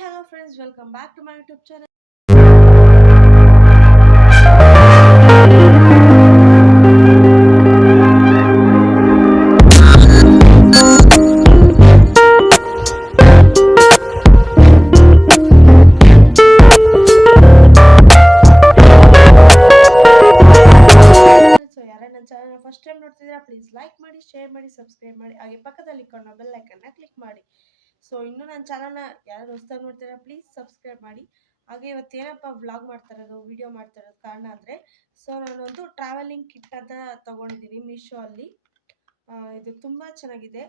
hello friends, welcome back to my YouTube channel. So ಯಾರೇ ನನ್ನ channel first time ನೋಡ್ತಿದ್ದೀರಾ please like ಮಾಡಿ, share ಮಾಡಿ, ಸಬ್ಸ್ಕ್ರೈಬ್ ಮಾಡಿ, ಹಾಗೆ ಪಕ್ಕದಲ್ಲಿ ಇಟ್ಕೊಂಡು ಬೆಲ್ ಐಕನ್ನ ಕ್ಲಿಕ್ ಮಾಡಿ. ಸೊ ಇನ್ನೂ ನನ್ನ ಚಾನಲ್ನ ಯಾರು ಹೊಸದಾಗಿ ನೋಡ್ತೀರಾ ಪ್ಲೀಸ್ ಸಬ್ಸ್ಕ್ರೈಬ್ ಮಾಡಿ. ಹಾಗೆ ಇವತ್ತೇನಪ್ಪ ವ್ಲಾಗ್ ಮಾಡ್ತಾ ಇರೋದು, ವಿಡಿಯೋ ಮಾಡ್ತಾ ಇರೋದು ಕಾರಣ ಅಂದರೆ, ಸೊ ನಾನೊಂದು ಟ್ರಾವೆಲಿಂಗ್ ಕಿಟ್ ಅಂತ ತೊಗೊಂಡಿದ್ದೀನಿ ಮೀಶೋ ಅಲ್ಲಿ. ಇದು ತುಂಬ ಚೆನ್ನಾಗಿದೆ.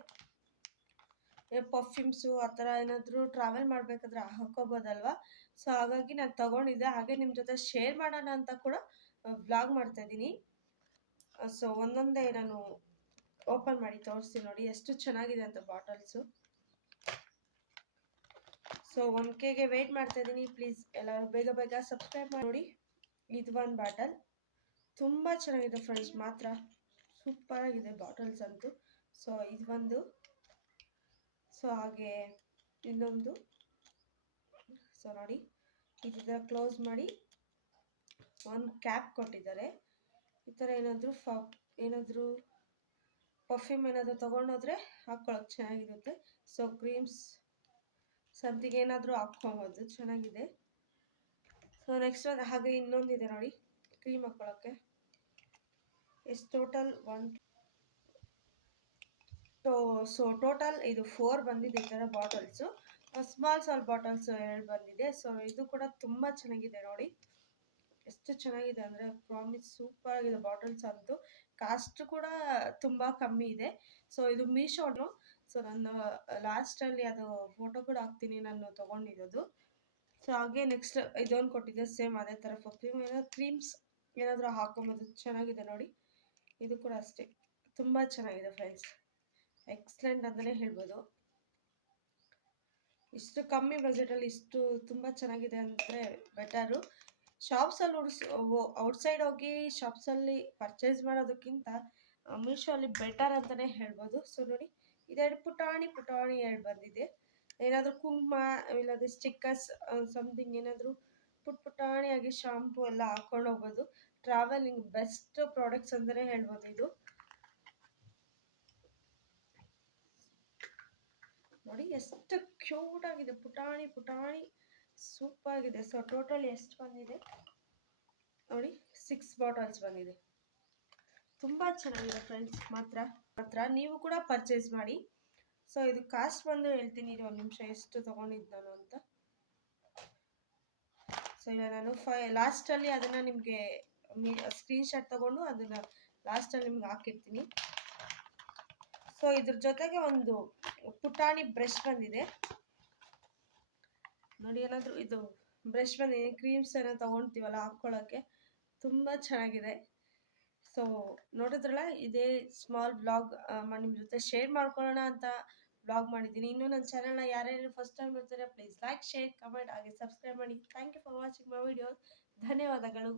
ಪರ್ಫ್ಯೂಮ್ಸು ಆ ಥರ ಏನಾದರೂ ಟ್ರಾವೆಲ್ ಮಾಡಬೇಕಾದ್ರೆ ಹಾಕೋಬೋದಲ್ವಾ. ಸೊ ಹಾಗಾಗಿ ನಾನು ತೊಗೊಂಡಿದ್ದೆ, ಹಾಗೆ ನಿಮ್ಮ ಜೊತೆ ಶೇರ್ ಮಾಡೋಣ ಅಂತ ಕೂಡ ವ್ಲಾಗ್ ಮಾಡ್ತಾಯಿದ್ದೀನಿ. ಸೊ ಒಂದೊಂದೇ ನಾನು ಓಪನ್ ಮಾಡಿ ತೋರಿಸ್ತೀನಿ ನೋಡಿ ಎಷ್ಟು ಚೆನ್ನಾಗಿದೆ ಅಂತ ಬಾಟಲ್ಸು. ಸೊ 1Kಗೆ ವೆಯ್ಟ್ ಮಾಡ್ತಾ ಇದ್ದೀನಿ. ಪ್ಲೀಸ್ ಎಲ್ಲರೂ ಬೇಗ ಬೇಗ ಸಬ್ಸ್ಕ್ರೈಬ್ ಮಾಡಿ ನೋಡಿ. ಇದು ಒಂದು ಬಾಟಲ್ ತುಂಬ ಚೆನ್ನಾಗಿದೆ ಫ್ರೆಂಡ್ಸ್, ಮಾತ್ರ ಸೂಪರ್ ಆಗಿದೆ ಬಾಟಲ್ಸ್ ಅಂತೂ. ಸೊ ಇದು ಒಂದು. ಸೊ ಹಾಗೆ ಇನ್ನೊಂದು. ಸೊ ನೋಡಿ ಇದರ ಕ್ಲೋಸ್ ಮಾಡಿ ಒಂದು ಕ್ಯಾಪ್ ಕೊಟ್ಟಿದ್ದಾರೆ. ಈ ಥರ ಏನಾದರೂ ಪರ್ಫ್ಯೂಮ್ ಏನಾದರೂ ತೊಗೊಂಡೋದ್ರೆ ಹಾಕ್ಕೊಳ್ಳೋಕೆ ಚೆನ್ನಾಗಿರುತ್ತೆ. ಸೊ ಕ್ರೀಮ್ಸ್ ಸಂತಿಗೆ ಏನಾದರೂ ಹಾಕ್ಕೊಬೋದು, ಚೆನ್ನಾಗಿದೆ. ಸೊ ನೆಕ್ಸ್ಟ್ ಒಂದು ಹಾಗೆ ಇನ್ನೊಂದಿದೆ ನೋಡಿ ಕ್ರೀಮ್ ಹಾಕ್ಕೊಳ್ಳೋಕ್ಕೆ. ಎಷ್ಟು ಟೋಟಲ್ ಸೊ ಟೋಟಲ್ ಇದು 4 ಬಂದಿದೆ ಈ ಥರ ಬಾಟಲ್ಸು. ಸ್ಮಾಲ್ ಬಾಟಲ್ಸ್ 2 ಬಂದಿದೆ. ಸೊ ಇದು ಕೂಡ ತುಂಬ ಚೆನ್ನಾಗಿದೆ ನೋಡಿ, ಎಷ್ಟು ಚೆನ್ನಾಗಿದೆ ಅಂದರೆ ಪ್ರಾಮಿಸ್ ಸೂಪರ್ ಆಗಿದೆ ಬಾಟಲ್ಸ್ ಅಂತೂ. ಕಾಸ್ಟ್ ಕೂಡ ತುಂಬ ಕಮ್ಮಿ ಇದೆ. ಸೊ ಇದು ಮೀಶೋನು. ಸೊ ನಾನು ಲಾಸ್ಟಲ್ಲಿ ಅದು ಫೋಟೋ ಕೂಡ ಹಾಕ್ತೀನಿ ನಾನು ತೊಗೊಂಡಿರೋದು. ಸೊ ಹಾಗೆ ನೆಕ್ಸ್ಟ್ ಇದೊಂದು ಕೊಟ್ಟಿದ್ದೆ ಸೇಮ್ ಅದೇ ಥರ ಪರ್ಫ್ಯೂಮ್, ಕ್ರೀಮ್ಸ್ ಏನಾದರೂ ಹಾಕೊಂಬೋದು, ಚೆನ್ನಾಗಿದೆ ನೋಡಿ. ಇದು ಕೂಡ ಅಷ್ಟೇ ತುಂಬ ಚೆನ್ನಾಗಿದೆ ಫ್ರೆಂಡ್ಸ್, ಎಕ್ಸಲೆಂಟ್ ಅಂತಲೇ ಹೇಳ್ಬೋದು. ಇಷ್ಟು ಕಮ್ಮಿ ಬಜೆಟಲ್ಲಿ ಇಷ್ಟು ತುಂಬ ಚೆನ್ನಾಗಿದೆ ಅಂದರೆ ಬೆಟರು. ಶಾಪ್ಸಲ್ಲಿ ಔಟ್ಸೈಡ್ ಹೋಗಿ ಶಾಪ್ಸಲ್ಲಿ ಪರ್ಚೇಸ್ ಮಾಡೋದಕ್ಕಿಂತ ಮೀಶೋ ಅಲ್ಲಿ ಬೆಟರ್ ಅಂತಲೇ ಹೇಳ್ಬೋದು. ಸೊ ನೋಡಿ ಇದೆರಡು ಪುಟಾಣಿ 2 ಬಂದಿದೆ. ಏನಾದರೂ ಕುಂಕುಮ ಇಲ್ಲಾಂದರೆ ಸ್ಟಿಕ್ಕರ್ಸ್ ಸಮಥಿಂಗ್ ಏನಾದರೂ ಪುಟಾಣಿಯಾಗಿ ಶಾಂಪೂ ಎಲ್ಲ ಹಾಕೊಂಡು ಹೋಗ್ಬೋದು. ಟ್ರಾವೆಲಿಂಗ್ ಬೆಸ್ಟ್ ಪ್ರಾಡಕ್ಟ್ಸ್ ಅಂತಲೇ ಹೇಳ್ಬೋದು ಇದು. ನೋಡಿ ಎಷ್ಟು ಕ್ಯೂಟ್ ಆಗಿದೆ, ಪುಟಾಣಿ ಸೂಪರ್ ಆಗಿದೆ. ಸೊ ಟೋಟಲ್ ಎಷ್ಟು ಬಂದಿದೆ ನೋಡಿ, 6 ಬಾಟಲ್ಸ್ ಬಂದಿದೆ. ತುಂಬ ಚೆನ್ನಾಗಿದೆ ಫ್ರೆಂಡ್ಸ್, ಮಾತ್ರ ನೀವು ಕೂಡ ಪರ್ಚೇಸ್ ಮಾಡಿ. ಸೊ ಇದು ಕಾಸ್ಟ್ ಬಂದು ಹೇಳ್ತೀನಿ, ಇದು ಒಂದು ನಿಮಿಷ ಎಷ್ಟು ತೊಗೊಂಡಿದ್ದು ನಾನು ಅಂತ. ಸೊ ಈಗ ನಾನು ಲಾಸ್ಟಲ್ಲಿ ಅದನ್ನು ನಿಮಗೆ ಸ್ಕ್ರೀನ್ಶಾಟ್ ತೊಗೊಂಡು ಅದನ್ನು ಲಾಸ್ಟಲ್ಲಿ ನಿಮ್ಗೆ ಹಾಕಿರ್ತೀನಿ. ಸೊ ಇದ್ರ ಜೊತೆಗೆ ಒಂದು ಪುಟಾಣಿ ಬ್ರಷ್ ಬಂದಿದೆ ನೋಡಿ. ಏನಾದರೂ ಇದು ಬ್ರಷ್ ಬಂದಿದೆ, ಕ್ರೀಮ್ಸ್ ಏನೋ ತೊಗೊಳ್ತೀವಲ್ಲ ಹಾಕ್ಕೊಳ್ಳೋಕ್ಕೆ, ತುಂಬ ಚೆನ್ನಾಗಿದೆ. ಸೊ ನೋಡಿದ್ರಲ್ಲ, ಇದೇ ಸ್ಮಾಲ್ ಬ್ಲಾಗ್ ನಿಮ್ಮ ಜೊತೆ ಶೇರ್ ಮಾಡ್ಕೊಳ್ಳೋಣ ಅಂತ ಬ್ಲಾಗ್ ಮಾಡಿದ್ದೀನಿ. ಇನ್ನೂ ನನ್ನ ಚಾನಲ್ನ ಯಾರ್ಯಾರು ಫಸ್ಟ್ ಟೈಮ್ ನೋಡ್ತೀರಾ ಪ್ಲೀಸ್ ಲೈಕ್, ಶೇರ್, ಕಮೆಂಟ್ ಹಾಗೆ ಸಬ್ಸ್ಕ್ರೈಬ್ ಮಾಡಿ. Thank you for watching my videos. ಧನ್ಯವಾದಗಳು.